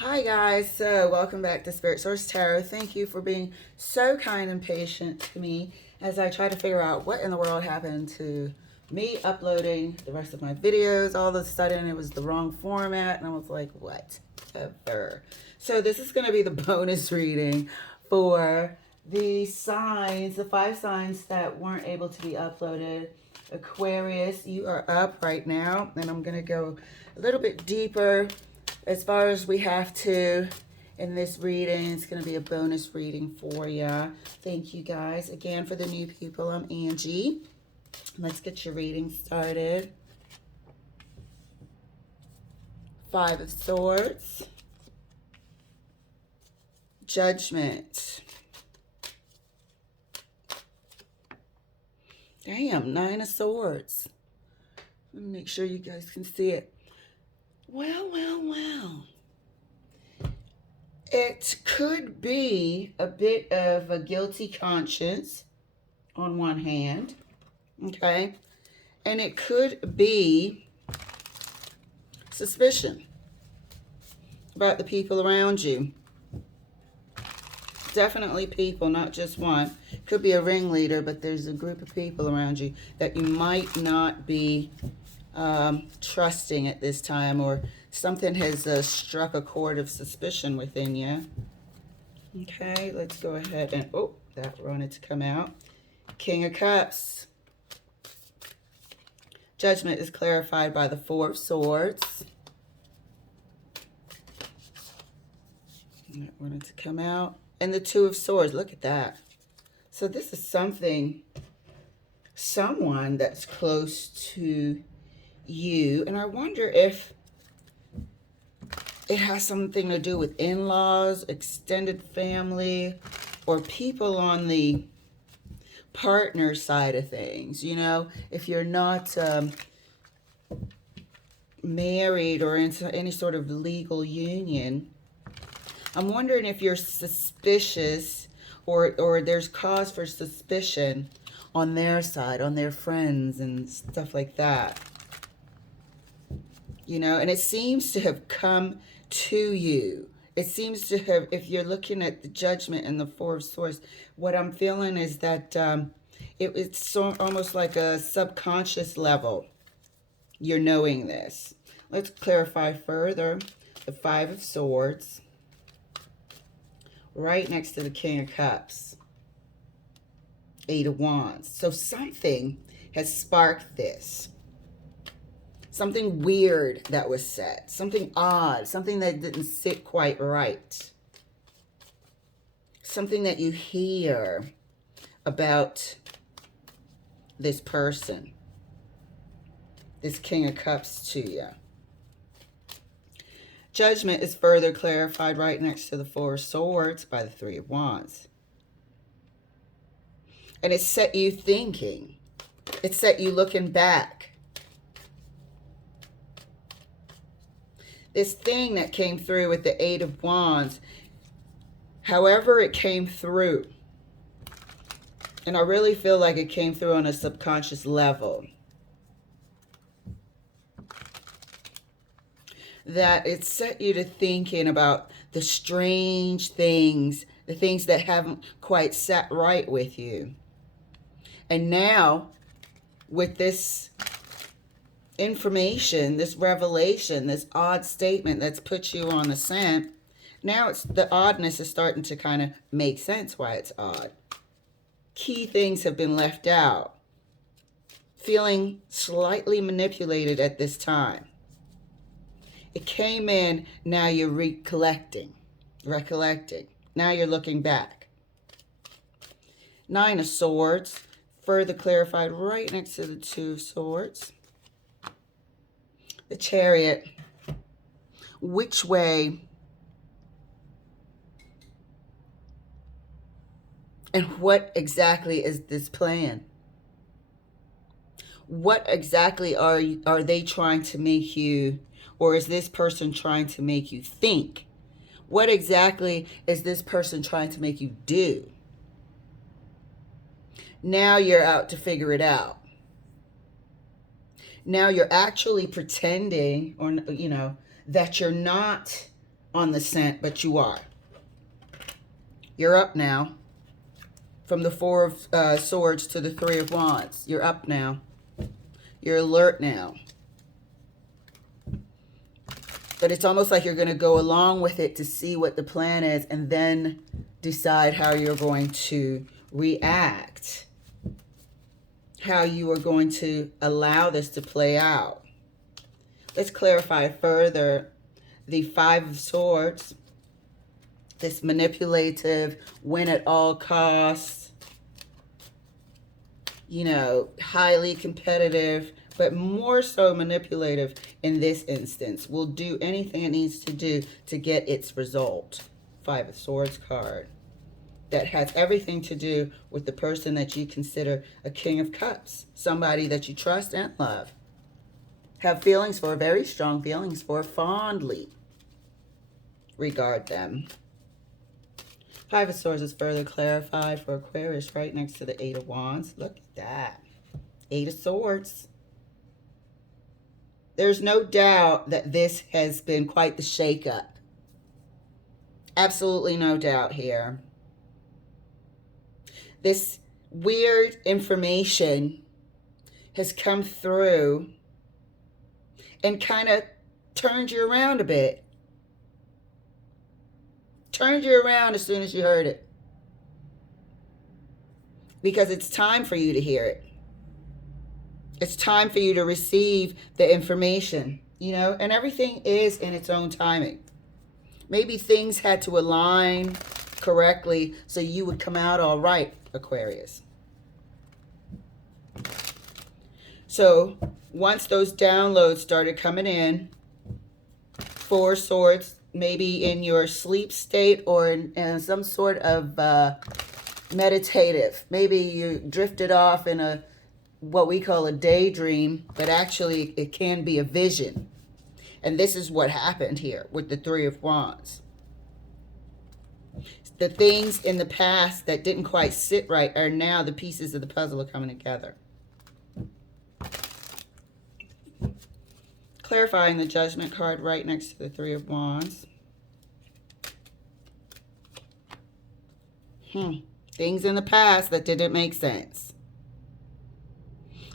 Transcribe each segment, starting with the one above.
Hi guys, so welcome back to Spirit Source Tarot. Thank you for being so kind and patient to me as I try to figure out what in the world happened to me uploading the rest of my videos. All of a sudden it was the wrong format and I was like, whatever. So this is going to be the bonus reading for the signs, the 5 signs that weren't able to be uploaded. Aquarius, you are up right now, and I'm going to go a little bit deeper as far as we have to in this reading. It's going to be a bonus reading for you. Thank you guys. Again, for the new people, I'm Angie. Let's get your reading started. 5 of Swords. Judgment. Damn, 9 of Swords. Let me make sure you guys can see it. Well. It could be a bit of a guilty conscience on one hand, okay? And it could be suspicion about the people around you. Definitely people, not just one. Could be a ringleader, but there's a group of people around you that you might not be trusting at this time, or something has struck a chord of suspicion within you. Okay, let's go ahead and, oh, that wanted to come out. King of Cups. Judgment is clarified by the 4 of Swords. That wanted to come out. And the 2 of Swords, look at that. So this is someone that's close to you. And I wonder if it has something to do with in-laws, extended family, or people on the partner side of things. You know, if you're not married or into any sort of legal union, I'm wondering if you're suspicious or there's cause for suspicion on their side, on their friends and stuff like that. You know, and it seems to have come to you. It seems to have, if you're looking at the Judgment and the 4 of Swords, what I'm feeling is that it's almost like a subconscious level. You're knowing this. Let's clarify further. The 5 of Swords, right next to the King of Cups. 8 of Wands. So something has sparked this. Something weird that was said. Something odd. Something that didn't sit quite right. Something that you hear about this person. This King of Cups to you. Judgment is further clarified right next to the 4 of Swords by the 3 of Wands. And it set you thinking. It set you looking back. This thing that came through with the 8 of Wands, however it came through, and I really feel like it came through on a subconscious level, that it set you to thinking about the strange things, the things that haven't quite sat right with you. And now, with this information, this revelation, this odd statement that's put you on the scent, now the oddness is starting to kind of make sense why it's odd. Key things have been left out. Feeling slightly manipulated at this time. It came in, now you're recollecting. Now you're looking back. 9 of Swords, further clarified right next to the 2 of Swords. The Chariot. Which way and what exactly is this plan? What exactly are they trying to make you, or is this person trying to make you think? What exactly is this person trying to make you do? Now you're out to figure it out. Now you're actually pretending, or, you know, that you're not on the scent, but you are. You're up now. From the Four of Swords to the Three of Wands. You're up now. You're alert now. But it's almost like you're going to go along with it to see what the plan is and then decide how you're going to react. How you are going to allow this to play out. Let's clarify further. The Five of Swords. This manipulative, win at all costs, you know, highly competitive, but more so manipulative in this instance. Will do anything it needs to do to get its result. Five of Swords card. That has everything to do with the person that you consider a King of Cups. Somebody that you trust and love. Have feelings for, very strong feelings for, fondly regard them. Five of Swords is further clarified for Aquarius right next to the Eight of Wands. Look at that. Eight of Swords. There's no doubt that this has been quite the shakeup. Absolutely no doubt here. This weird information has come through and kind of turned you around a bit. Turned you around as soon as you heard it. Because it's time for you to hear it. It's time for you to receive the information, you know, and everything is in its own timing. Maybe things had to align correctly so you would come out all right, Aquarius. So once those downloads started coming in, Four Swords, maybe in your sleep state or in some sort of meditative. Maybe you drifted off in a what we call a daydream, but actually it can be a vision. And this is what happened here with the Three of Wands. The things in the past that didn't quite sit right are now the pieces of the puzzle are coming together. Clarifying the Judgment card right next to the Three of Wands. Things in the past that didn't make sense.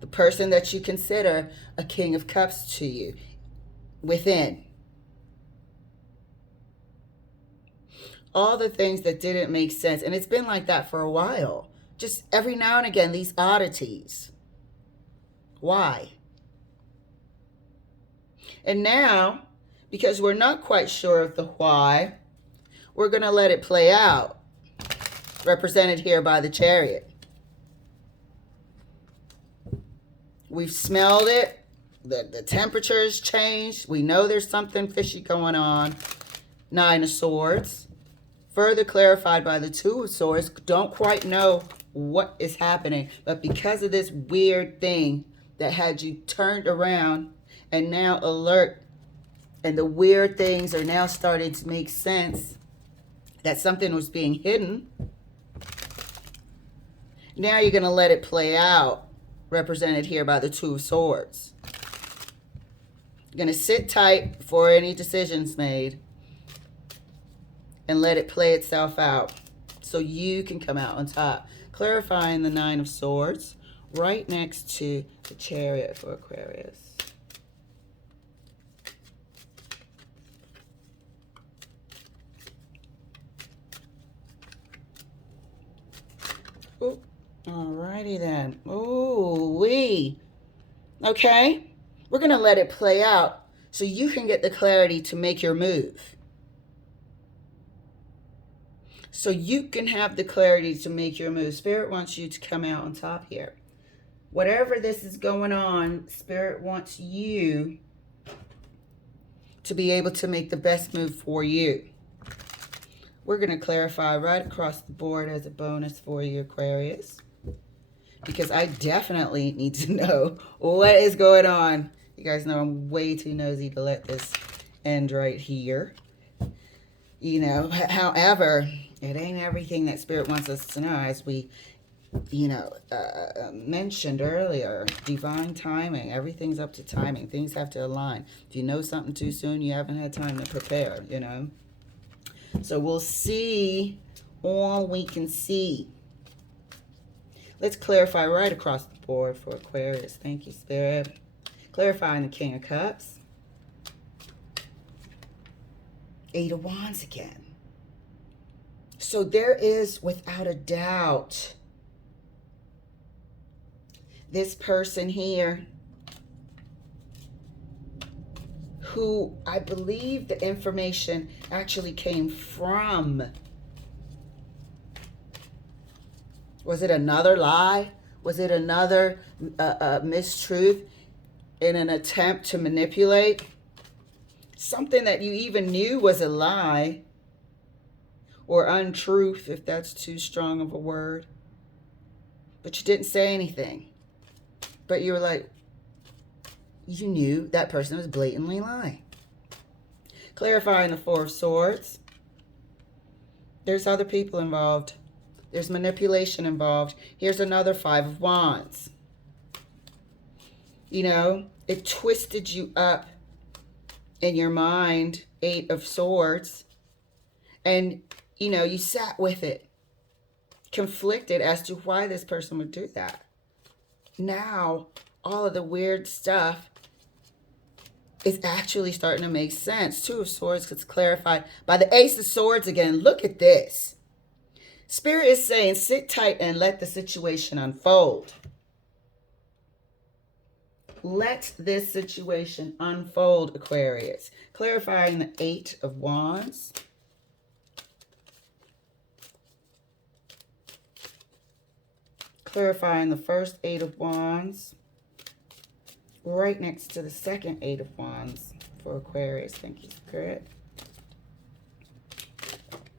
The person that you consider a King of Cups to you. Within. All the things that didn't make sense. And it's been like that for a while. Just every now and again, these oddities. Why? And now, because we're not quite sure of the why, we're going to let it play out. Represented here by the Chariot. We've smelled it. The temperature's changed. We know there's something fishy going on. Nine of Swords. Further clarified by the Two of Swords. Don't quite know what is happening. But because of this weird thing that had you turned around and now alert. And the weird things are now starting to make sense. That something was being hidden. Now you're going to let it play out. Represented here by the Two of Swords. You're going to sit tight before any decisions made. And let it play itself out. So you can come out on top. Clarifying the Nine of Swords. Right next to the Chariot for Aquarius. Ooh. Alrighty then. Ooh, wee. Okay. We're going to let it play out so you can get the clarity to make your move. So you can have the clarity to make your move. Spirit wants you to come out on top here. Whatever this is going on, Spirit wants you to be able to make the best move for you. We're going to clarify right across the board as a bonus for you, Aquarius. Because I definitely need to know what is going on. You guys know I'm way too nosy to let this end right here. You know, however, it ain't everything that Spirit wants us to know as we mentioned earlier, divine timing. Everything's up to timing. Things have to align. If you know something too soon, you haven't had time to prepare, So we'll see all we can see. Let's clarify right across the board for Aquarius. Thank you, Spirit. Clarifying the King of Cups. 8 of Wands again. So there is, without a doubt, this person here who I believe the information actually came from. Was it another lie? Was it another mistruth in an attempt to manipulate? Something that you even knew was a lie or untruth, if that's too strong of a word. But you didn't say anything. But you were like, you knew that person was blatantly lying. Clarifying the 4 of Swords. There's other people involved. There's manipulation involved. Here's another 5 of Wands. It twisted you up in your mind, 8 of Swords. And, you sat with it, conflicted as to why this person would do that. Now, all of the weird stuff is actually starting to make sense. 2 of Swords gets clarified by the Ace of Swords again. Look at this. Spirit is saying, sit tight and let the situation unfold. Let this situation unfold, Aquarius. Clarifying the 8 of Wands. Clarifying the first 8 of Wands. Right next to the second 8 of Wands for Aquarius. Thank you, Spirit.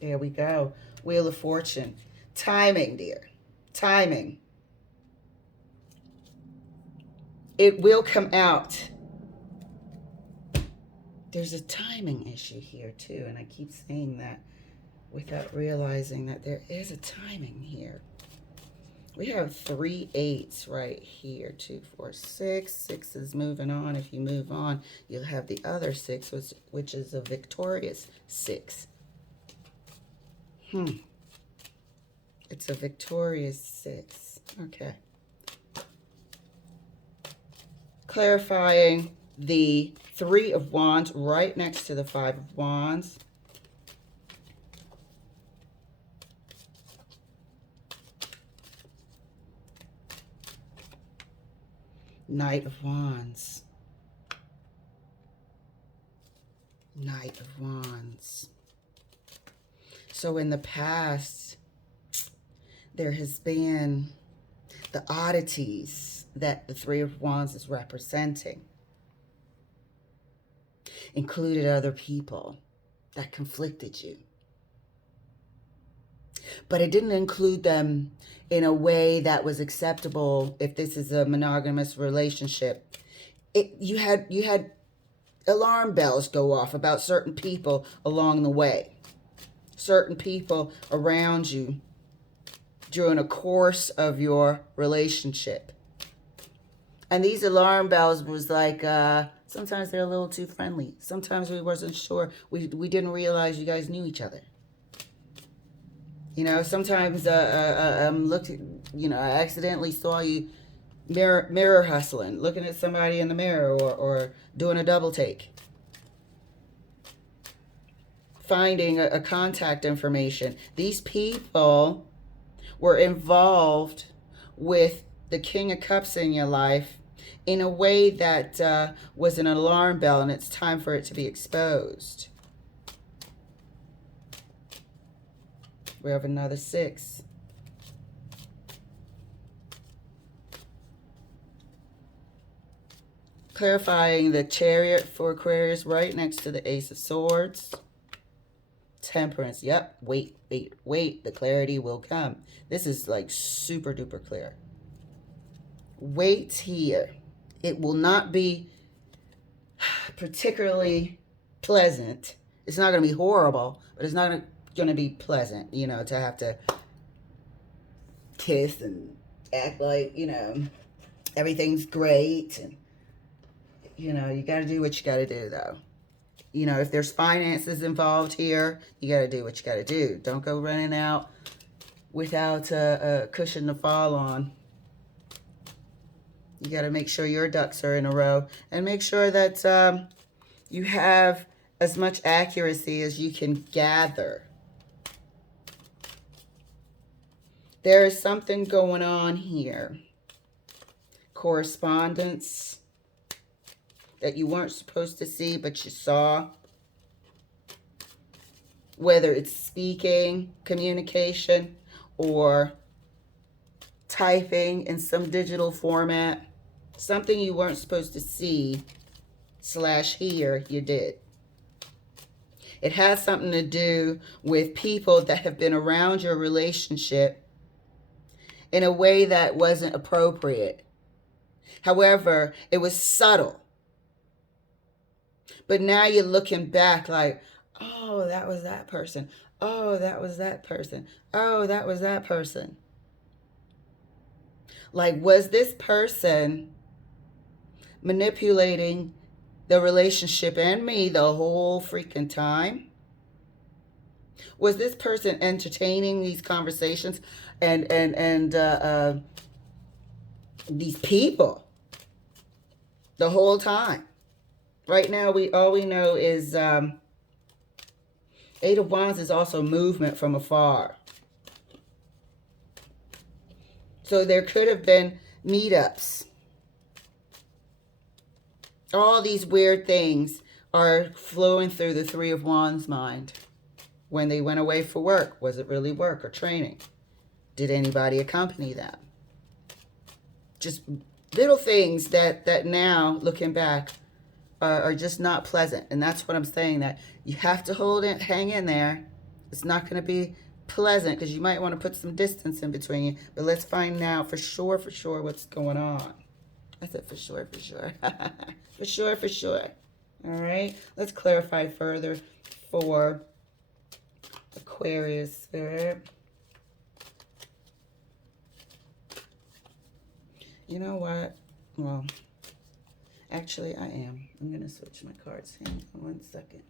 There we go. Wheel of Fortune. Timing, dear. Timing. It will come out. There's a timing issue here, too. And I keep saying that without realizing that there is a timing here. We have 3 8s right here. 2, 4, 6. 6 is moving on. If you move on, you'll have the other 6, which is a victorious 6. It's a victorious 6. Okay. Clarifying the 3 of Wands right next to the 5 of Wands. Knight of Wands. Knight of Wands. So in the past, there has been the oddities that the 3 of Wands is representing. Included other people that conflicted you. But it didn't include them in a way that was acceptable if this is a monogamous relationship. You had alarm bells go off about certain people along the way. Certain people around you during a course of your relationship. And these alarm bells was like, sometimes they're a little too friendly. Sometimes we wasn't sure. We didn't realize you guys knew each other. Sometimes I'm looking, I accidentally saw you mirror hustling, looking at somebody in the mirror or doing a double take. Finding a contact information. These people were involved with the King of Cups in your life in a way that was an alarm bell, and it's time for it to be exposed. We have another 6. Clarifying the Chariot for Aquarius right next to the Ace of Swords. Temperance. Yep. Wait. The clarity will come. This is like super duper clear. Wait here. It will not be particularly pleasant. It's not going to be horrible, but it's not going to be pleasant, to have to kiss and act like, everything's great. And, you got to do what you got to do, though. If there's finances involved here, you got to do what you got to do. Don't go running out without a cushion to fall on. You got to make sure your ducks are in a row and make sure that you have as much accuracy as you can gather. There is something going on here. Correspondence that you weren't supposed to see, but you saw. Whether it's speaking, communication, or typing in some digital format. Something you weren't supposed to see / hear, you did. It has something to do with people that have been around your relationship in a way that wasn't appropriate. However, it was subtle. But now you're looking back like, oh, that was that person. Oh, that was that person. Oh, that was that person. Like, was this person manipulating the relationship and me the whole freaking time? Was this person entertaining these conversations and these people the whole time? Right now, all we know is Eight of Wands is also movement from afar. So there could have been meetups. All these weird things are flowing through the Three of Wands mind. When they went away for work, was it really work or training? Did anybody accompany them? Just little things that now, looking back, are just not pleasant. And that's what I'm saying, that you have to hang in there. It's not going to be pleasant because you might want to put some distance in between you. But let's find out for sure what's going on. I said for sure. for sure. All right. Let's clarify further for Aquarius Spirit. You know what? Well, actually, I am. I'm going to switch my cards. Hang on 1 second.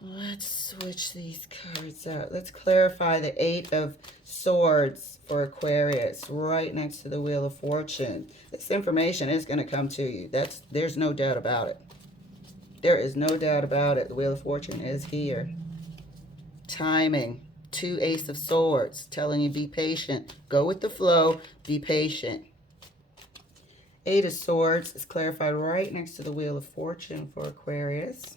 Let's switch these cards out. Let's clarify the Eight of Swords for Aquarius right next to the Wheel of Fortune. This information is going to come to you. There's no doubt about it. There is no doubt about it. The Wheel of Fortune is here. Timing. 2 Ace of Swords telling you be patient. Go with the flow. Be patient. Eight of Swords is clarified right next to the Wheel of Fortune for Aquarius.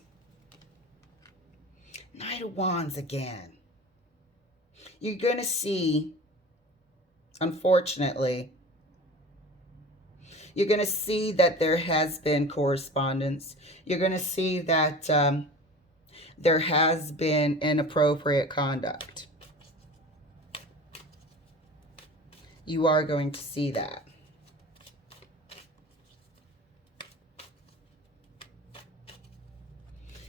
Knight of Wands again. You're going to see, unfortunately, you're going to see that there has been correspondence. You're going to see that there has been inappropriate conduct. You are going to see that.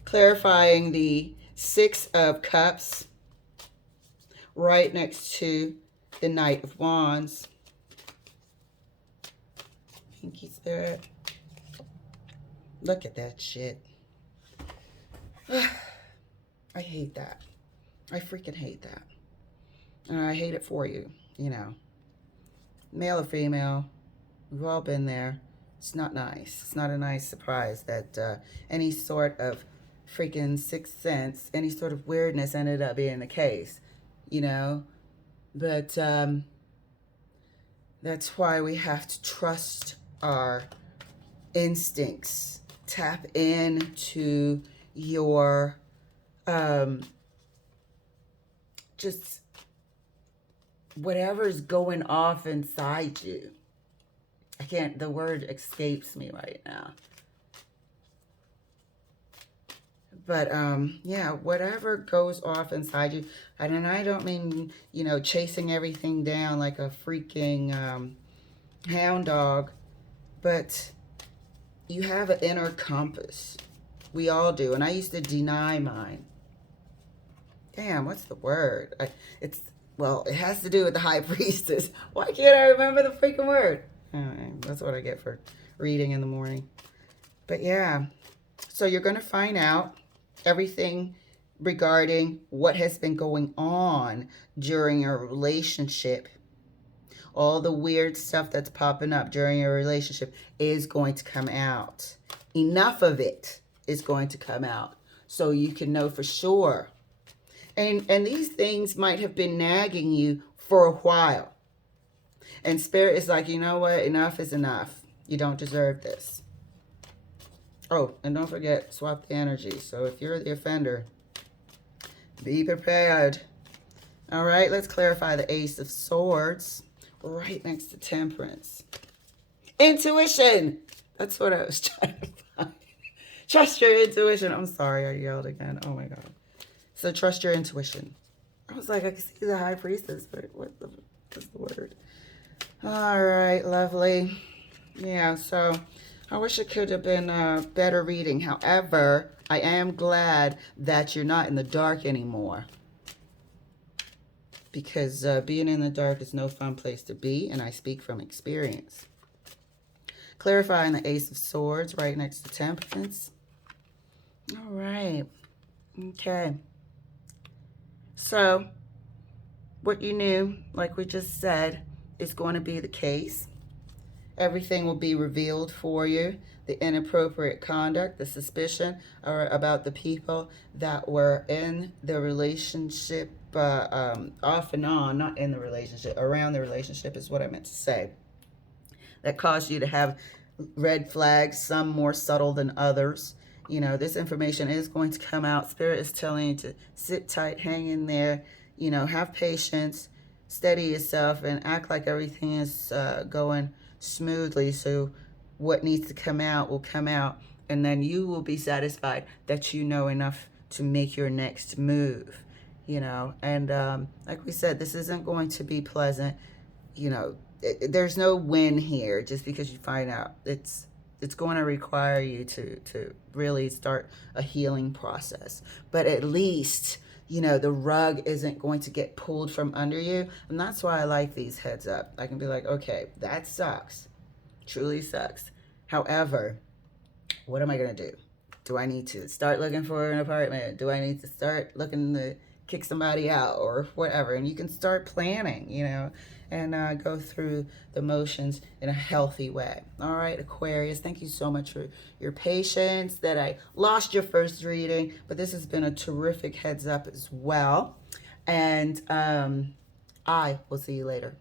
Clarifying the Six of Cups right next to the Knight of Wands. Pinky Spirit. Look at that shit. I hate that. I freaking hate that. And I hate it for you, Male or female, we've all been there. It's not nice. It's not a nice surprise that any sort of freaking sixth sense, any sort of weirdness ended up being the case, But that's why we have to trust our instincts. Tap into your just whatever's going off inside you. The word escapes me right now. But, yeah, whatever goes off inside you, and I don't mean, chasing everything down like a freaking hound dog, but you have an inner compass. We all do, and I used to deny mine. Damn, what's the word? Well, it has to do with the high priestess. Why can't I remember the freaking word? That's what I get for reading in the morning. But yeah, so you're going to find out everything regarding what has been going on during your relationship. All the weird stuff that's popping up during your relationship is going to come out. Enough of it is going to come out so you can know for sure. And these things might have been nagging you for a while. And Spirit is like, you know what? Enough is enough. You don't deserve this. Oh, and don't forget, swap the energy. So if you're the offender, be prepared. All right, let's clarify the Ace of Swords right next to Temperance. Intuition. That's what I was trying to find. Trust your intuition. I'm sorry I yelled again. Oh my God. So trust your intuition. I was like, I can see the High Priestess, but what's the word? All right, lovely. Yeah, so I wish it could have been a better reading. However, I am glad that you're not in the dark anymore. Because being in the dark is no fun place to be, and I speak from experience. Clarifying the Ace of Swords right next to Temperance. All right. Okay. So, what you knew, like we just said, is going to be the case. Everything will be revealed for you. The inappropriate conduct, the suspicion about the people that were in the relationship, off and on, not in the relationship, around the relationship is what I meant to say. That caused you to have red flags, some more subtle than others. You know, this information is going to come out. Spirit is telling you to sit tight, hang in there, you know, have patience, steady yourself, and act like everything is going smoothly. So what needs to come out will come out, and then you will be satisfied that you know enough to make your next move, you know. And like we said, this isn't going to be pleasant. You know, there's no win here just because you find out. It's going to require you to really start a healing process. But at least, you know, the rug isn't going to get pulled from under you. And that's why I like these heads up. I can be like, okay, that sucks. Truly sucks. However, what am I going to do? Do I need to start looking for an apartment? Do I need to start looking to kick somebody out or whatever? And you can start planning, you know, and go through the motions in a healthy way. All right, Aquarius, thank you so much for your patience that I lost your first reading, but this has been a terrific heads up as well. And I will see you later.